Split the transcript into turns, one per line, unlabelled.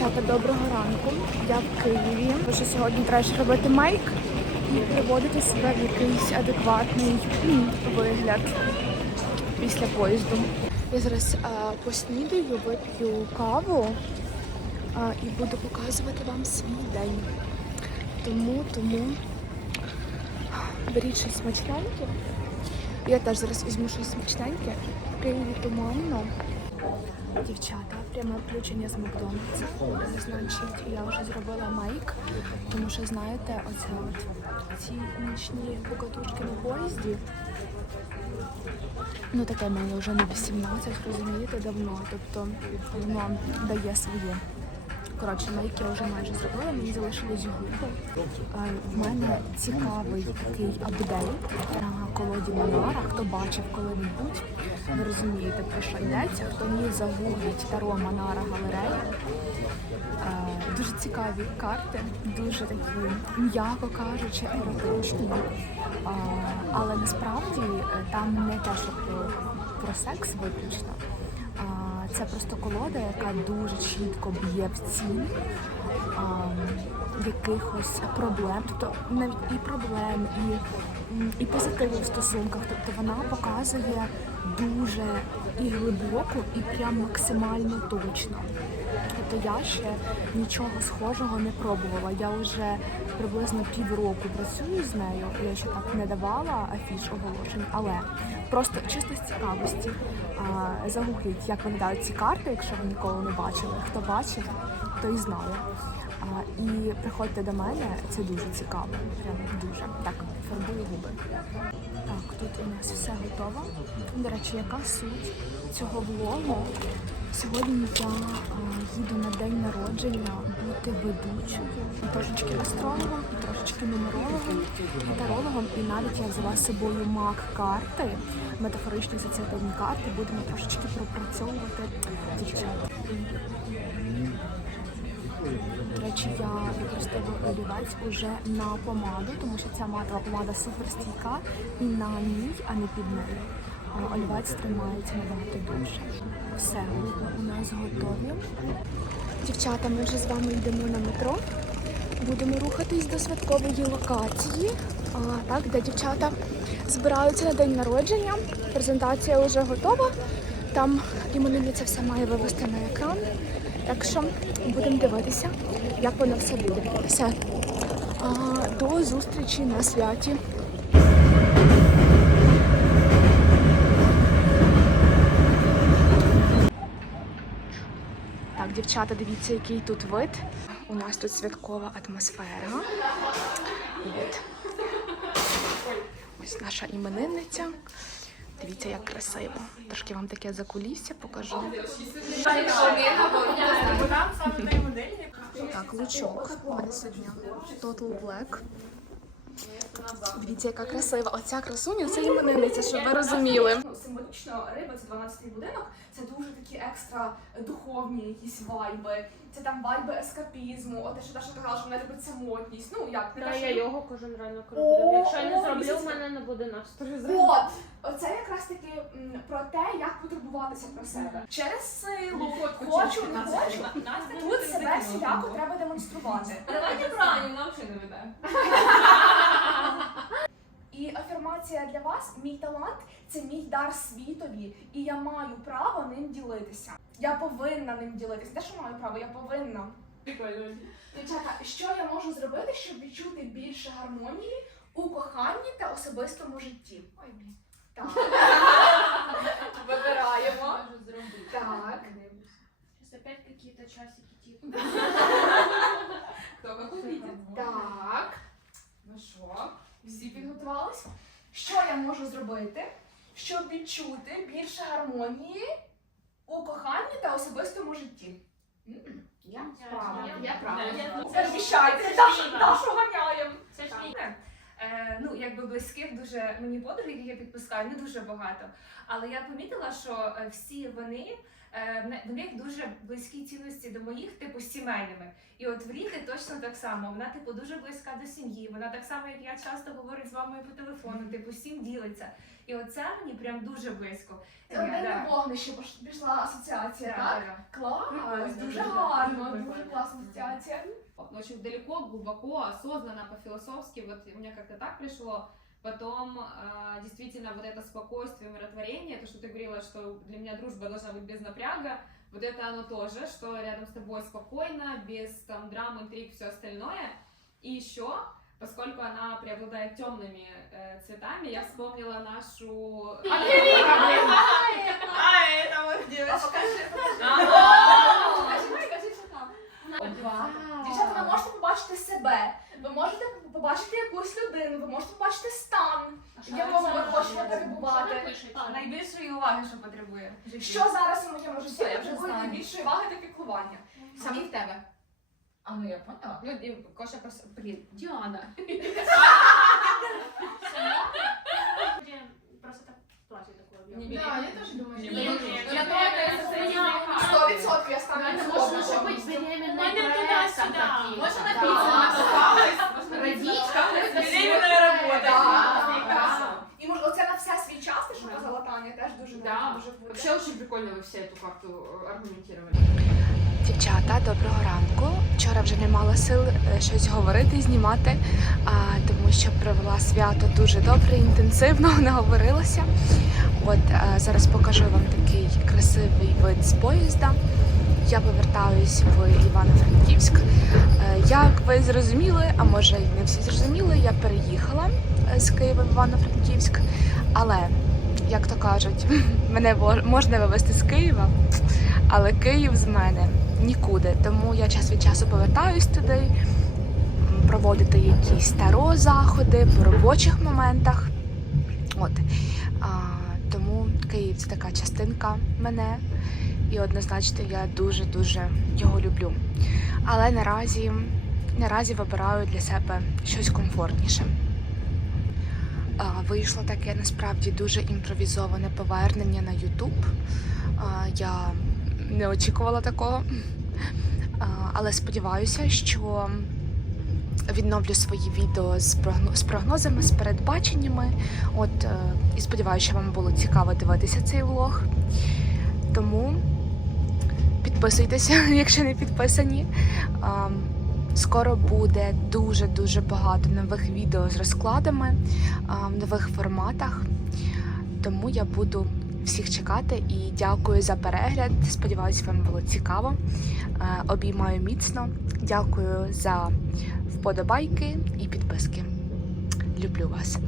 Дівчата, доброго ранку. Я в Києві. Вже сьогодні треба робити мейк і приводити себе в якийсь адекватний вигляд після поїзду. Я зараз а, поснідаю, вип'ю каву а, і буду показувати вам свій день. Тому, тому беріть щось смачненьке. Я теж зараз візьму щось смачненьке. В Києві туманно. Дівчата, пряме включення з Макдональдса. Значить, я вже зробила мейк, тому що знаєте, оце от ці нічні покатушки на поїзді. Ну таке мені вже не 18, розумієте, давно. Тобто воно дає своє. Коротше, мейк я вже майже зробила, мені залишились губи. В мене цікавий такий апдейт на колоді Монара. Хто бачив коли-небудь, ви розумієте, про що йдеться. Хто ні загуглить Таро Монара галерея. Дуже цікаві карти, дуже такі, м'яко кажучи, еротичні. Але насправді е, там не те, що про, секс виключно. Це просто колода, яка дуже чітко б'є в ціль якихось проблем, тобто навіть і проблем, і, і позитиву в стосунках. Тобто вона показує дуже і глибоко, і прям максимально точно. Тобто я ще нічого схожого не пробувала. Я вже приблизно півроку працюю з нею. Я ще так не давала афіш оголошень, але просто чисто з цікавості загугліть, як виглядають ці карти, якщо ви ніколи не бачили. Хто бачив, той знає. А, і приходьте до мене, це дуже цікаво. Прям дуже. Так, фарбую губи. Так, тут у нас все готово. До речі, яка суть цього влогу? Сьогодні я їду на день народження бути ведучою, трошечки астрологом, трошечки нумерологом, гітарологом, і навіть я взяла з собою мак-карти, метафоричні асоціативні карти. Будемо трошечки пропрацьовувати дівчат. До речі, я використовую олівець уже на помаду, тому що ця матова помада суперстійка і на ній, а не під нею. Олівець тримається набагато довше. Все, у нас готові. Дівчата, ми вже з вами йдемо на метро. Будемо рухатись до святкової локації. А, так, де дівчата збираються на день народження. Презентація вже готова. Там іменинниця все має вивести на екран. Так що будемо дивитися, як воно все буде. Все. А, до зустрічі на святі. Так, дівчата, дивіться, який тут вид. У нас тут святкова атмосфера. От. Ось наша іменинниця. Дивіться, як красиво. Трошки вам таке закулісся покажу. Так, лучок. У мене сьогодні Total Black. Дивіться, яка красива. Оця красуня це іменинниця, щоб ви розуміли.
Ну, символічно риба це 12-й будинок. Це дуже такі екстра духовні якісь вайби. Це там вайби ескапізму. От те, що Даша казала, що вона любить самотність. Ну як не
Та я його кожен ранок роблю. Якщо я не зроблю, у мене не буде настрою.
От оце якраз таки м, про те, як потурбуватися про себе. Через силу, хочу, не хочу. Тут себе всіляко треба демонструвати.
Давайте правильно, нам ще не веде.
І афірмація для вас, мій талант це мій дар світові, і я маю право ним ділитися. Я повинна ним ділитися. Те, що маю право, я повинна.
Прикольно.
Дівчата, що я можу зробити, щоб відчути більше гармонії у коханні та особистому житті? Ой, блін. Так. Вибираємо.
Можу зробити.
Так.
Сейчас опять какие-то часики тикают.
Хто?
Так. Ну що, всі підготувались? Що я можу зробити, щоб відчути більше гармонії у коханні та особистому житті? М, Я права.
Я права.
Переміщайте, Дашу, Дашу ганяємо.
Це ж мій.
Е, ну, якби близьких дуже мені подруг, яких я підпускаю, не дуже багато. Але я помітила, що е, всі вони е, в них дуже близькі цінності до моїх, типу сімейними. І от в Літи точно так само. Вона, типу, дуже близька до сім'ї. Вона так само, як я часто говорить з мамою по телефону, типу, всім ділиться. І оце мені прям дуже близько.
Це одне вогнище пішла асоціація, так? Клас, дуже
дуже
гарно, дуже класна асоціація.
Очень далеко, глубоко, осознанно, по-философски, вот у меня как-то так пришло. Потом, а, действительно, вот это спокойствие, умиротворение, то, что ты говорила, что для меня дружба должна быть без напряга, вот это оно тоже, что рядом с тобой спокойно, без там драм, интриг, все остальное. И еще, поскольку она преобладает темными э, цветами, я вспомнила нашу...
А, покажи, покажи. Покажи, покажи, що там. Можете побачити себе, ви можете побачити якусь людину, ви можете побачити стан, в якому ви хочете перебувати.
Найбільшої уваги, що потребує.
Що зараз у моєму житті
Я вже
потребує
знаю.
найбільшої уваги та піклування?
Саме в тебе.
А ну я поняла.
Ну, і Коша просто, блін, Діана.
Просто так платье такое.
Не
белое.
бери.
я теж думаю,
Не
що
бери.
це
Я
дуже-
тоже це не
Сто відсотків я стану
Надо,
згодна
можно же быть
повністю.
беременной
Можно
прессом
туда-сюда.
каким-то.
Можно
Да.
напиться,
Родить,
как
это
Беременная работа.
Так,
Да.
так. І може оце на все свій час, те, що казала Таня, теж дуже
Да.
дуже круто.
Вообще очень прикольно вы все эту карту э, аргументировали.
Дівчата, доброго ранку. Вчора вже не мала сил е, щось говорити, знімати, а, тому що провела свято дуже добре, інтенсивно наговорилася. От е, зараз покажу вам такий красивий вид з поїзда. Я повертаюсь в Івано-Франківськ. Е, Як ви зрозуміли, а може й не всі зрозуміли, я переїхала е, з Києва в Івано-Франківськ, але як то кажуть, мене можна вивезти з Києва, але Київ з мене нікуди. Тому я час від часу повертаюсь туди, проводити якісь таро заходи по робочих моментах. От. А, тому Київ це така частинка мене, і однозначно я дуже-дуже його люблю. Але наразі, наразі вибираю для себе щось комфортніше. Вийшло таке насправді дуже імпровізоване повернення на YouTube. Я не очікувала такого. Але сподіваюся, що відновлю свої відео з прогнозами, з передбаченнями. От е, і сподіваюся, що вам було цікаво дивитися цей влог. Тому підписуйтеся, якщо не підписані. Скоро буде дуже-дуже багато нових відео з розкладами в нових форматах. Тому я буду всіх чекати і дякую за перегляд. Сподіваюся, вам було цікаво. Е, Обіймаю міцно. Дякую за вподобайки і підписки. Люблю вас.